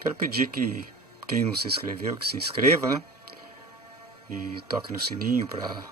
Quero pedir que quem não se inscreveu, que se inscreva, né? E toque no sininho para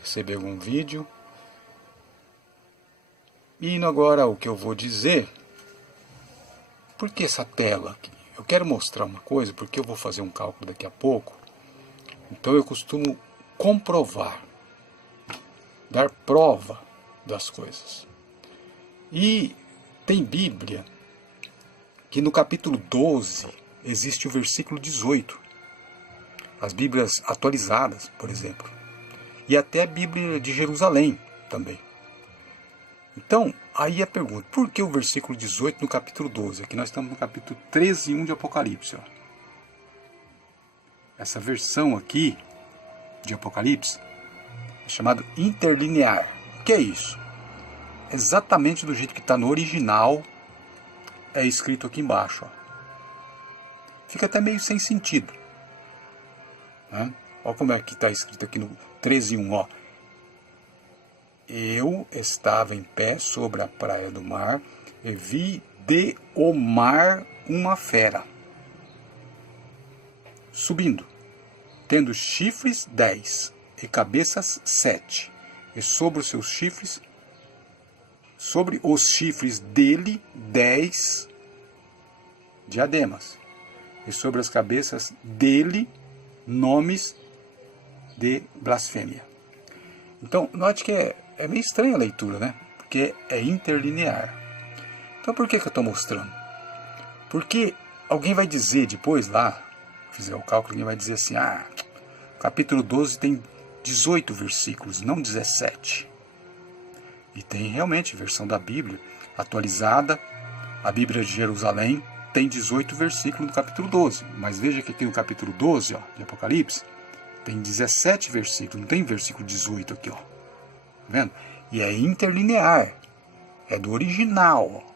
receber algum vídeo. E indo agora ao que eu vou dizer, por que essa tela aqui? Eu quero mostrar uma coisa, porque eu vou fazer um cálculo daqui a pouco. Então eu costumo comprovar, dar prova das coisas. E tem Bíblia que no capítulo 12 existe o versículo 18. As Bíblias atualizadas, por exemplo. E até a Bíblia de Jerusalém também. Então, aí a pergunta, por que o versículo 18 no capítulo 12? Aqui nós estamos no capítulo 13:1 de Apocalipse. Ó. Essa versão aqui de Apocalipse é chamada interlinear. O que é isso? Exatamente do jeito que está no original, é escrito aqui embaixo. Ó. Fica até meio sem sentido. Né? Olha como é que está escrito aqui no 13:1. Ó. Eu estava em pé sobre a praia do mar e vi de o mar uma fera subindo, tendo chifres 10 e cabeças 7, e sobre os chifres dele 10 diademas, e sobre as cabeças dele nomes de blasfêmia. Então, note que é meio estranha a leitura, né? Porque é interlinear. Então, por que eu estou mostrando? Porque alguém vai dizer depois lá, fizer o cálculo, alguém vai dizer assim, capítulo 12 tem 18 versículos, não 17. E tem realmente versão da Bíblia atualizada, a Bíblia de Jerusalém tem 18 versículos no capítulo 12. Mas veja que aqui no capítulo 12, ó, de Apocalipse, tem 17 versículos, não tem versículo 18 aqui, ó. Tá vendo? E é interlinear. É do original, ó.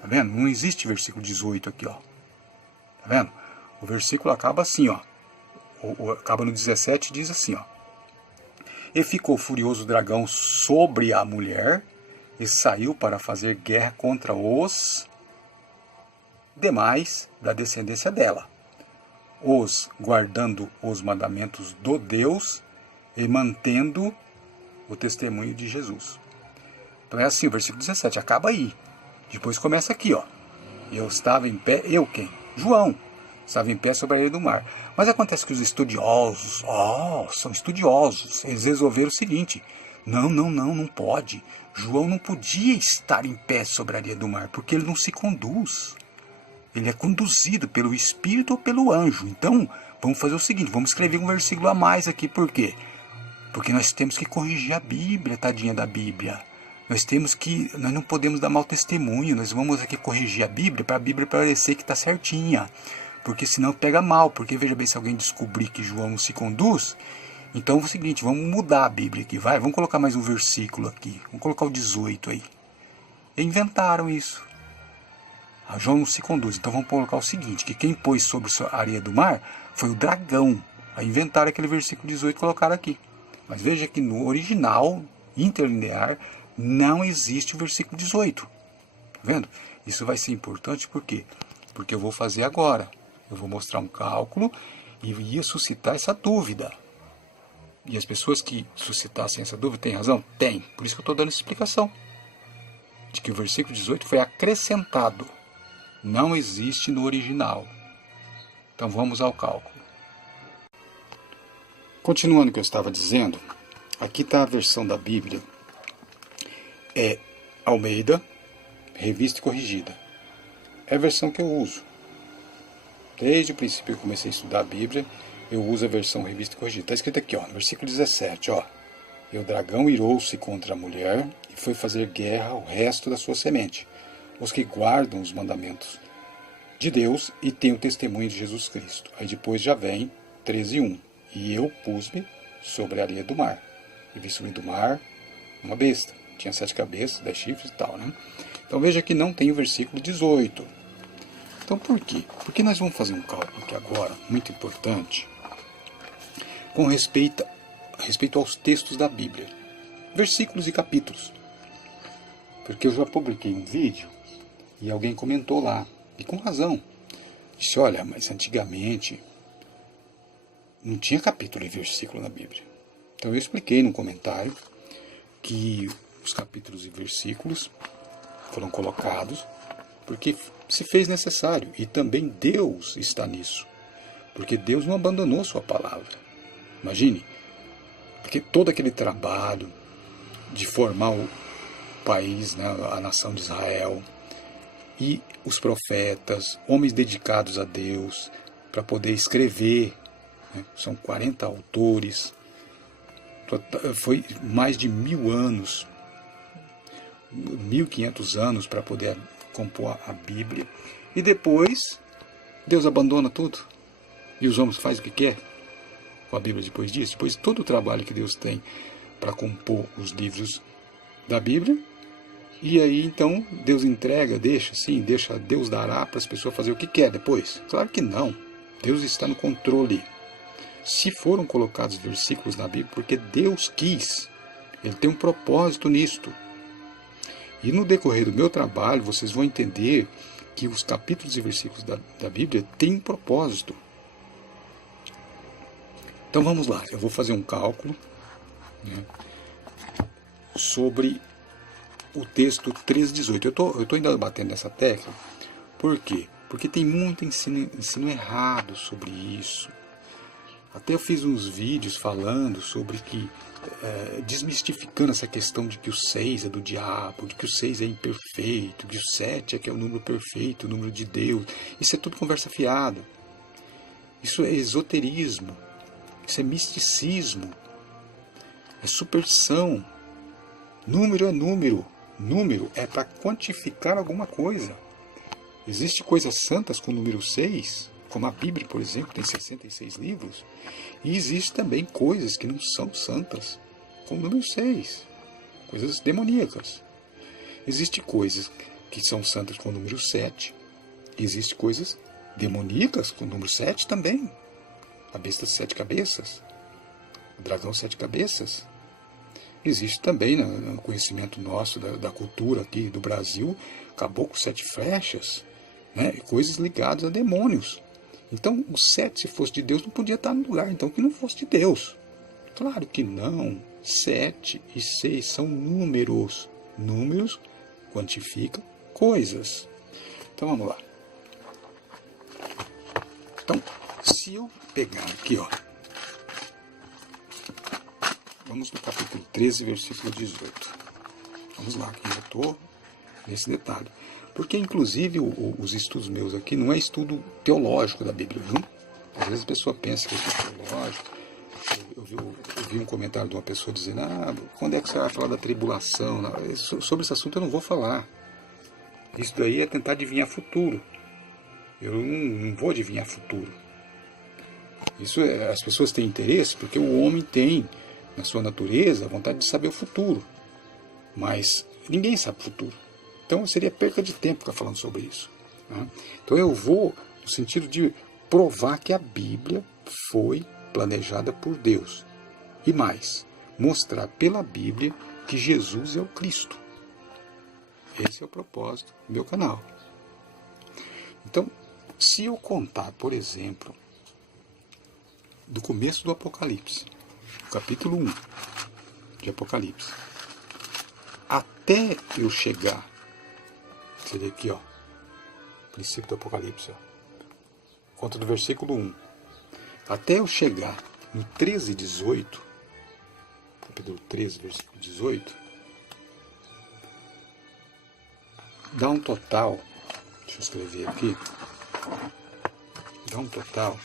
Tá vendo? Não existe versículo 18 aqui, ó. Tá vendo? O versículo acaba assim, ó. Acaba no 17 e diz assim, ó. E ficou furioso o dragão sobre a mulher e saiu para fazer guerra contra os demais da descendência dela, os guardando os mandamentos do Deus e mantendo o testemunho de Jesus. Então é assim, o versículo 17, acaba aí. Depois começa aqui, ó. Eu estava em pé, eu quem? João, estava em pé sobre a areia do mar. Mas acontece que os estudiosos, são estudiosos, eles resolveram o seguinte, não pode. João não podia estar em pé sobre a areia do mar, porque ele não se conduz. Ele é conduzido pelo Espírito ou pelo anjo. Então, vamos fazer o seguinte, vamos escrever um versículo a mais aqui. Por quê? Porque nós temos que corrigir a Bíblia, tadinha da Bíblia. Nós não podemos dar mau testemunho. Nós vamos aqui corrigir a Bíblia para a Bíblia parecer que está certinha. Porque senão pega mal. Porque veja bem, se alguém descobrir que João não se conduz, então é o seguinte, vamos mudar a Bíblia aqui, vai? Vamos colocar mais um versículo aqui. Vamos colocar o 18 aí. E inventaram isso. A João não se conduz. Então vamos colocar o seguinte, que quem pôs sobre a areia do mar foi o dragão. Aí inventaram aquele versículo 18 e colocaram aqui. Mas veja que no original, interlinear, não existe o versículo 18. Tá vendo? Isso vai ser importante por quê? Porque eu vou fazer agora. Eu vou mostrar um cálculo e ia suscitar essa dúvida. E as pessoas que suscitassem essa dúvida têm razão? Tem. Por isso que eu estou dando essa explicação. De que o versículo 18 foi acrescentado. Não existe no original. Então vamos ao cálculo. Continuando o que eu estava dizendo, aqui está a versão da Bíblia. É Almeida, revista e corrigida. É a versão que eu uso. Desde o princípio que eu comecei a estudar a Bíblia, eu uso a versão revista e corrigida. Está escrito aqui, ó, no versículo 17, ó. E o dragão irou-se contra a mulher e foi fazer guerra ao resto da sua semente, os que guardam os mandamentos de Deus e têm o testemunho de Jesus Cristo. Aí depois já vem 13:1. E eu pus-me sobre a areia do mar. E vi subir do mar uma besta. Tinha 7 cabeças, 10 chifres e tal, né? Então veja que não tem o versículo 18. Então por quê? Porque nós vamos fazer um cálculo aqui agora, muito importante, com respeito aos textos da Bíblia. Versículos e capítulos. Porque eu já publiquei um vídeo e alguém comentou lá E com razão. Disse, olha, mas antigamente não tinha capítulo e versículo na Bíblia. Então eu expliquei num comentário que os capítulos e versículos foram colocados porque se fez necessário. E também Deus está nisso. Porque Deus não abandonou sua palavra. Imagine, porque todo aquele trabalho de formar o país, né, a nação de Israel, e os profetas, homens dedicados a Deus, para poder escrever, né, são 40 autores, foi mais de 1000 anos, 1500 anos para poder compor a Bíblia, e depois Deus abandona tudo, e os homens fazem o que quer com a Bíblia depois disso, depois de todo o trabalho que Deus tem para compor os livros da Bíblia. E aí então Deus entrega, deixa Deus dará para as pessoas fazer o que quer depois. Claro que não. Deus está no controle. Se foram colocados versículos na Bíblia, porque Deus quis. Ele tem um propósito nisto. E no decorrer do meu trabalho, vocês vão entender que os capítulos e versículos da Bíblia têm um propósito. Então vamos lá, eu vou fazer um cálculo, né, sobre o texto 13:18. Eu estou ainda batendo nessa tecla. Por quê? Porque tem muito ensino errado sobre isso. Até eu fiz uns vídeos falando sobre que, desmistificando essa questão de que o 6 é do diabo, de que o 6 é imperfeito, que o 7 é que é o número perfeito, o número de Deus. Isso é tudo conversa fiada. Isso é esoterismo. Isso é misticismo. É superstição. Número é número. Número é para quantificar alguma coisa. Existem coisas santas com o número 6, como a Bíblia, por exemplo, tem 66 livros. E existem também coisas que não são santas com o número 6. Coisas demoníacas. Existem coisas que são santas com o número 7. E existem coisas demoníacas com o número 7 também. A besta de 7 cabeças. O dragão 7 cabeças. Existe também no conhecimento nosso, da cultura aqui do Brasil, caboclo 7 flechas, né? Coisas ligadas a demônios. Então, o 7, se fosse de Deus, não podia estar no lugar, então, que não fosse de Deus. Claro que não. 7 e 6 são números. Números quantificam coisas. Então, vamos lá. Então, se eu pegar aqui, ó, vamos no capítulo 13, versículo 18. Vamos lá, que eu estou nesse detalhe. Porque, inclusive, os estudos meus aqui não é estudo teológico da Bíblia, viu? Às vezes a pessoa pensa que é estudo teológico. Eu vi um comentário de uma pessoa dizendo, quando é que você vai falar da tribulação? Sobre esse assunto eu não vou falar. Isso daí é tentar adivinhar futuro. Eu não vou adivinhar futuro. As pessoas têm interesse porque o homem tem, na sua natureza, a vontade de saber o futuro. Mas ninguém sabe o futuro. Então seria perca de tempo ficar falando sobre isso, né? Então eu vou no sentido de provar que a Bíblia foi planejada por Deus. E mais, mostrar pela Bíblia que Jesus é o Cristo. Esse é o propósito do meu canal. Então, se eu contar, por exemplo, do começo do Apocalipse, capítulo 1 de Apocalipse, até eu chegar, seria aqui, ó, princípio do Apocalipse, ó, conta do versículo 1, até eu chegar no 13:18, capítulo 13, versículo 18, dá um total, deixa eu escrever aqui, dá um total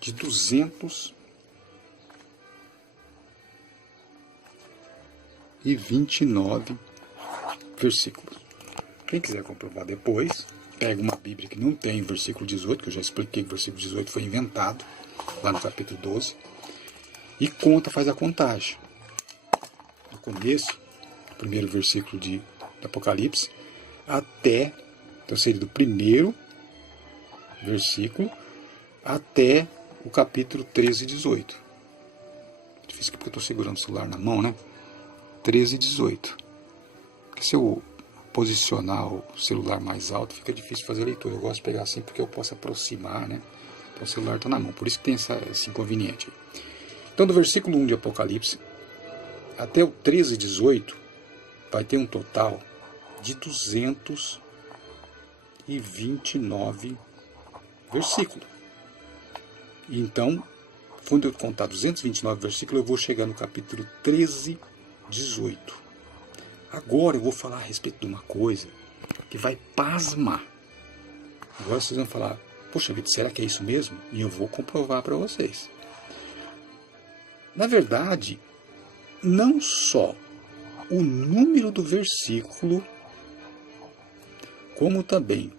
de 229 versículos. Quem quiser comprovar depois, pega uma Bíblia que não tem versículo 18, que eu já expliquei que o versículo 18 foi inventado, lá no capítulo 12, e faz a contagem. No começo, do primeiro versículo de Apocalipse, até, então seria do primeiro versículo até o capítulo 13:18. Difícil porque eu estou segurando o celular na mão, né? 13:18. Porque se eu posicionar o celular mais alto, fica difícil fazer a leitura. Eu gosto de pegar assim porque eu posso aproximar, né? Então o celular está na mão, por isso que tem esse inconveniente. Então do versículo 1 de Apocalipse até o 13:18 vai ter um total de 229 versículos. Então, quando eu contar 229 versículos, eu vou chegar no capítulo 13:18. Agora eu vou falar a respeito de uma coisa que vai pasmar. Agora vocês vão falar, poxa vida, será que é isso mesmo? E eu vou comprovar para vocês. Na verdade, não só o número do versículo, como também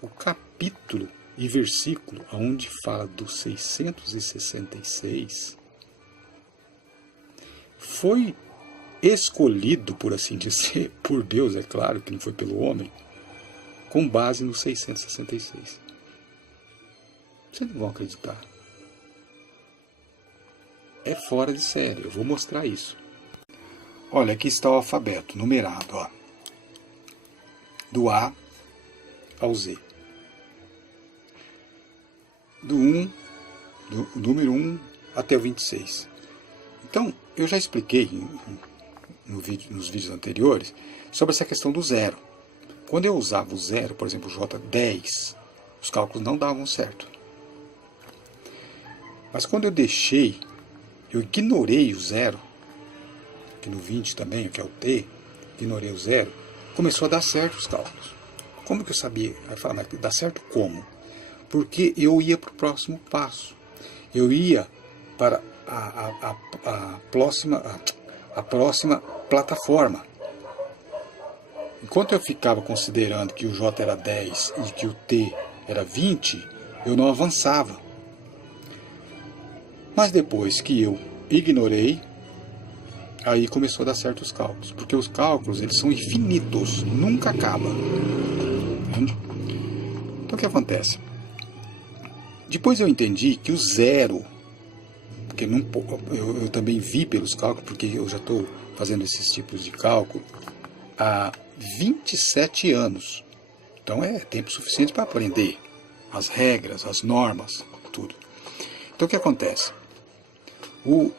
o capítulo e versículo onde fala do 666 foi escolhido, por assim dizer, por Deus, é claro que não foi pelo homem, com base no 666. Vocês não vão acreditar. É fora de série, eu vou mostrar isso. Olha, aqui está o alfabeto numerado, ó, do A ao Z. Do número 1 até o 26. Então, eu já expliquei nos vídeos anteriores sobre essa questão do zero. Quando eu usava o zero, por exemplo, o J10, os cálculos não davam certo. Mas quando eu ignorei o zero, que no 20 também, que é o T, ignorei o zero, começou a dar certo os cálculos. Como que eu sabia? Aí fala, mas dá certo como? Porque eu ia para o próximo passo. Eu ia para a próxima plataforma. Enquanto eu ficava considerando que o J era 10 e que o T era 20, eu não avançava. Mas depois que eu ignorei, aí começou a dar certo os cálculos. Porque os cálculos, eles são infinitos, nunca acabam. Entende? Então o que acontece? Depois eu entendi que o zero, porque eu também vi pelos cálculos, porque eu já estou fazendo esses tipos de cálculo há 27 anos. Então é tempo suficiente para aprender as regras, as normas, tudo. Então o que acontece?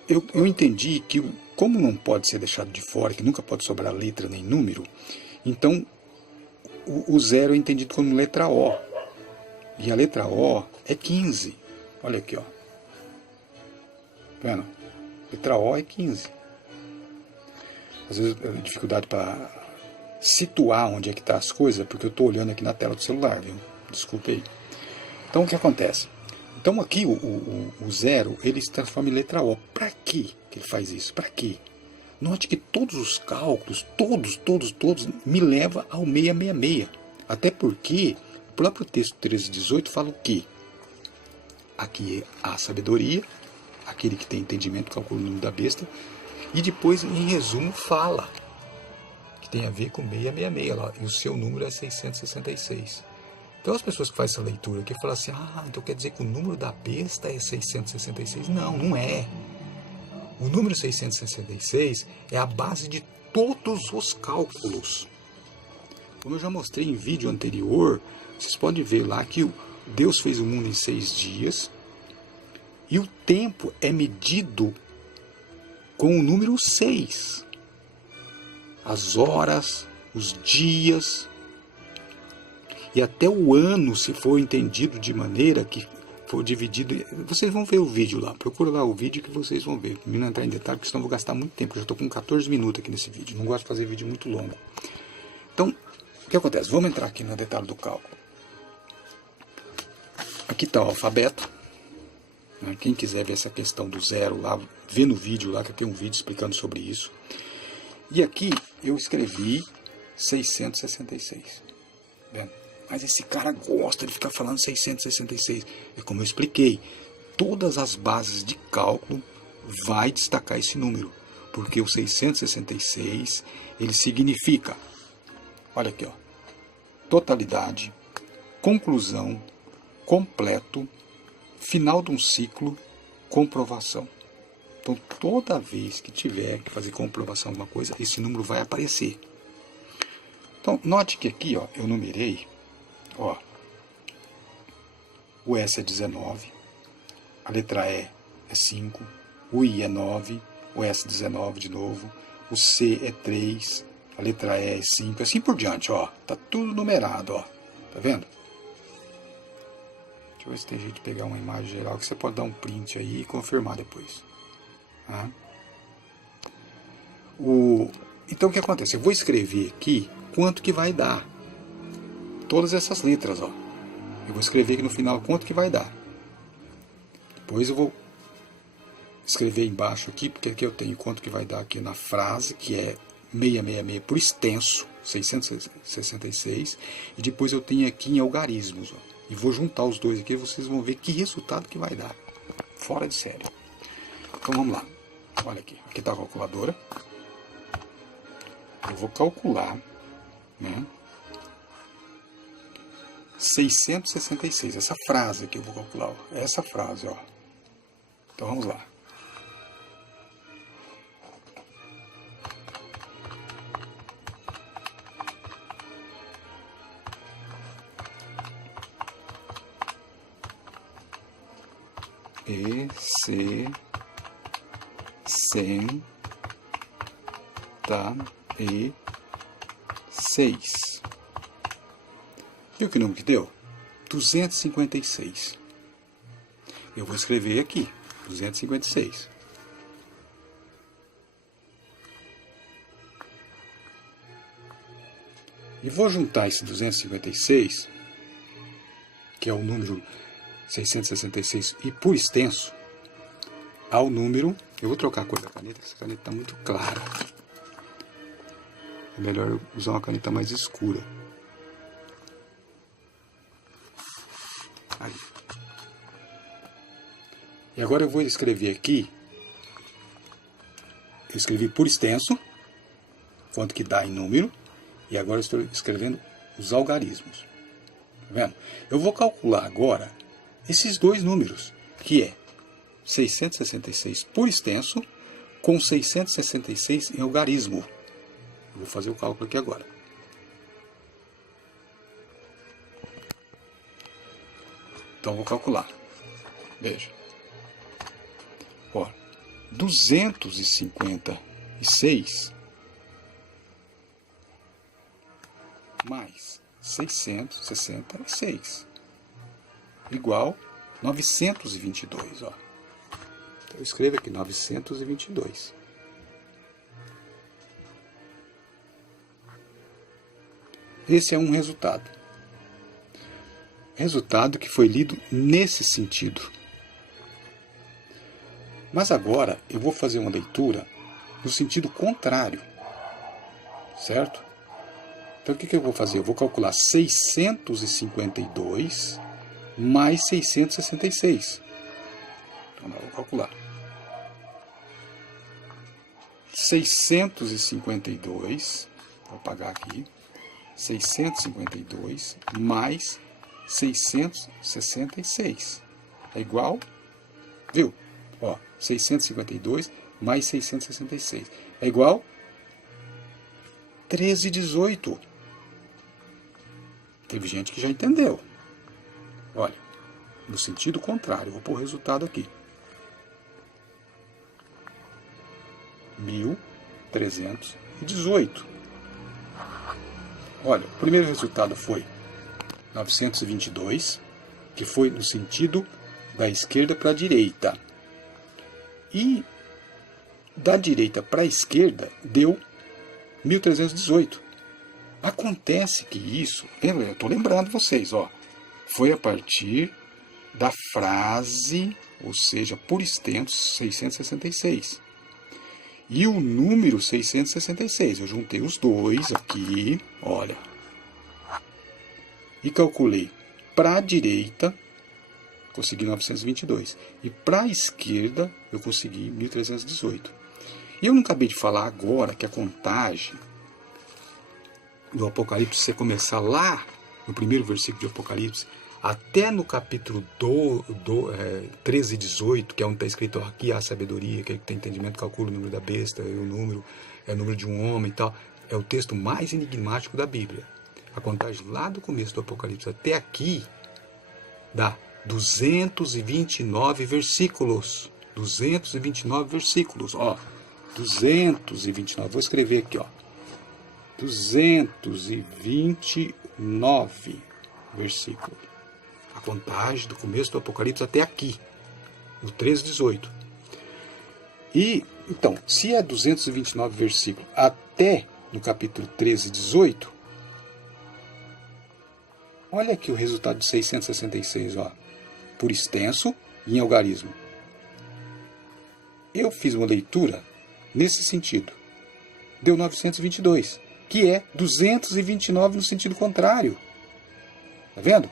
Eu entendi que, como não pode ser deixado de fora, que nunca pode sobrar letra nem número, então o zero é entendido como letra O. E a letra O é 15. Olha aqui, ó. Vendo? Letra O é 15. Às vezes eu tenho dificuldade para situar onde é que está as coisas, porque eu estou olhando aqui na tela do celular, viu? Desculpe aí. Então o que acontece? Então aqui o zero, ele se transforma em letra O. Para que ele faz isso? Para quê? Note que todos os cálculos, todos, me levam ao 666. Até porque o próprio texto 13:18 fala o quê? Aqui há sabedoria, aquele que tem entendimento calcula o número da besta, e depois, em resumo, fala que tem a ver com 666, lá, e o seu número é 666. Então as pessoas que fazem essa leitura aqui falam assim, então quer dizer que o número da besta é 666? Não, não é. O número 666 é a base de todos os cálculos. Como eu já mostrei em vídeo anterior, vocês podem ver lá que Deus fez o mundo em 6 dias e o tempo é medido com o número 6. As horas, os dias e até o ano, se for entendido de maneira que for dividido. Vocês vão ver o vídeo lá, procura lá o vídeo que vocês vão ver. Não entrar em detalhe, porque senão eu vou gastar muito tempo. Eu já estou com 14 minutos aqui nesse vídeo, não gosto de fazer vídeo muito longo. Então, o que acontece? Vamos entrar aqui no detalhe do cálculo. Aqui está o alfabeto. Quem quiser ver essa questão do zero lá, vê no vídeo lá, que tem um vídeo explicando sobre isso. E aqui eu escrevi 666. Vendo? Mas esse cara gosta de ficar falando 666. É como eu expliquei, todas as bases de cálculo vai destacar esse número. Porque o 666, ele significa, olha aqui, ó, totalidade, conclusão, completo, final de um ciclo, comprovação. Então, toda vez que tiver que fazer comprovação de alguma coisa, esse número vai aparecer. Então, note que aqui, ó, eu numerei, ó, o S é 19, a letra E é 5, o I é 9, o S é 19 de novo, o C é 3, a letra E é 5, assim por diante, ó. Tá tudo numerado, ó. Tá vendo? Deixa eu ver se tem jeito de pegar uma imagem geral que você pode dar um print aí e confirmar depois. Tá? Então o que acontece? Eu vou escrever aqui quanto que vai dar. Todas essas letras, ó. Eu vou escrever aqui no final quanto que vai dar. Depois eu vou escrever embaixo aqui, porque aqui eu tenho quanto que vai dar aqui na frase, que é 666 por extenso, 666. E depois eu tenho aqui em algarismos, ó. E vou juntar os dois aqui e vocês vão ver que resultado que vai dar. Fora de série. Então vamos lá. Olha aqui. Aqui está a calculadora. Eu vou calcular, né? 666. Essa frase aqui eu vou calcular. Ó. Essa frase, ó. Então vamos lá. E, C, 66. Viu que número que deu? 256. Eu vou escrever aqui, 256. E vou juntar esse 256, que é o número 666 e por extenso, ao número... Eu vou trocar a cor da caneta, porque essa caneta está muito clara. É melhor eu usar uma caneta mais escura. Aí. E agora eu vou escrever aqui. Eu escrevi por extenso, quanto que dá em número. E agora eu estou escrevendo os algarismos. Tá vendo? Eu vou calcular agora esses dois números, que é 666 por extenso com 666 em algarismo. Eu vou fazer o cálculo aqui agora. Então vou calcular. Veja. Ó, 256 mais 666 igual 922, ó. Então eu escrevo aqui 922. Esse é um resultado. Resultado que foi lido nesse sentido. Mas agora eu vou fazer uma leitura no sentido contrário. Certo? Então o que eu vou fazer? Eu vou calcular 652 mais 666. Então eu vou calcular. 652, vou apagar aqui, 652 mais 666. É igual, viu? Ó, 652 mais 666. É igual 1318. Teve gente que já entendeu. Olha, no sentido contrário, vou pôr o resultado aqui. 1318. Olha, o primeiro resultado foi 922, que foi no sentido da esquerda para a direita. E da direita para a esquerda deu 1318. Acontece que isso, eu estou lembrando vocês, ó, foi a partir da frase, ou seja, por extenso, 666. E o número 666, eu juntei os dois aqui, olha, e calculei para a direita, consegui 922, e para a esquerda eu consegui 1318. E eu não acabei de falar agora que a contagem do Apocalipse, você começar lá no primeiro versículo de Apocalipse, até no capítulo 13 e 18, que é onde está escrito aqui a sabedoria, que tem entendimento, calcula o número da besta, e o número é o número de um homem e tal. é o texto mais enigmático da Bíblia. A contagem lá do começo do Apocalipse até aqui dá 229 versículos. 229 versículos. Ó, 229. Vou escrever aqui, ó. 229 versículos. A contagem do começo do Apocalipse até aqui, no 13:18. E, então, se é 229 versículos até no capítulo 13:18, olha aqui o resultado de 666, ó, por extenso e em algarismo. Eu fiz uma leitura nesse sentido. Deu 922, que é 229 no sentido contrário. Tá vendo?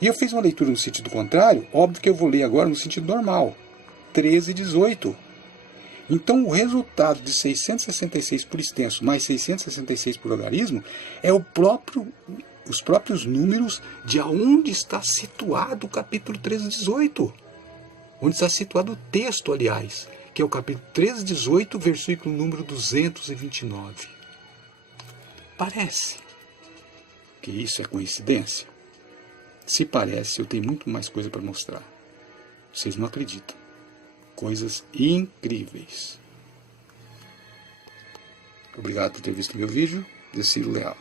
E eu fiz uma leitura no sentido contrário, óbvio que eu vou ler agora no sentido normal. 13:18. Então o resultado de 666 por extenso mais 666 por algarismo é os próprios números de aonde está situado o capítulo 13:18. Onde está situado o texto, aliás, que é o capítulo 13:18, versículo número 229. Parece que isso é coincidência? Se parece, eu tenho muito mais coisa para mostrar. Vocês não acreditam. Coisas incríveis. Obrigado por ter visto meu vídeo. Ciro Leal.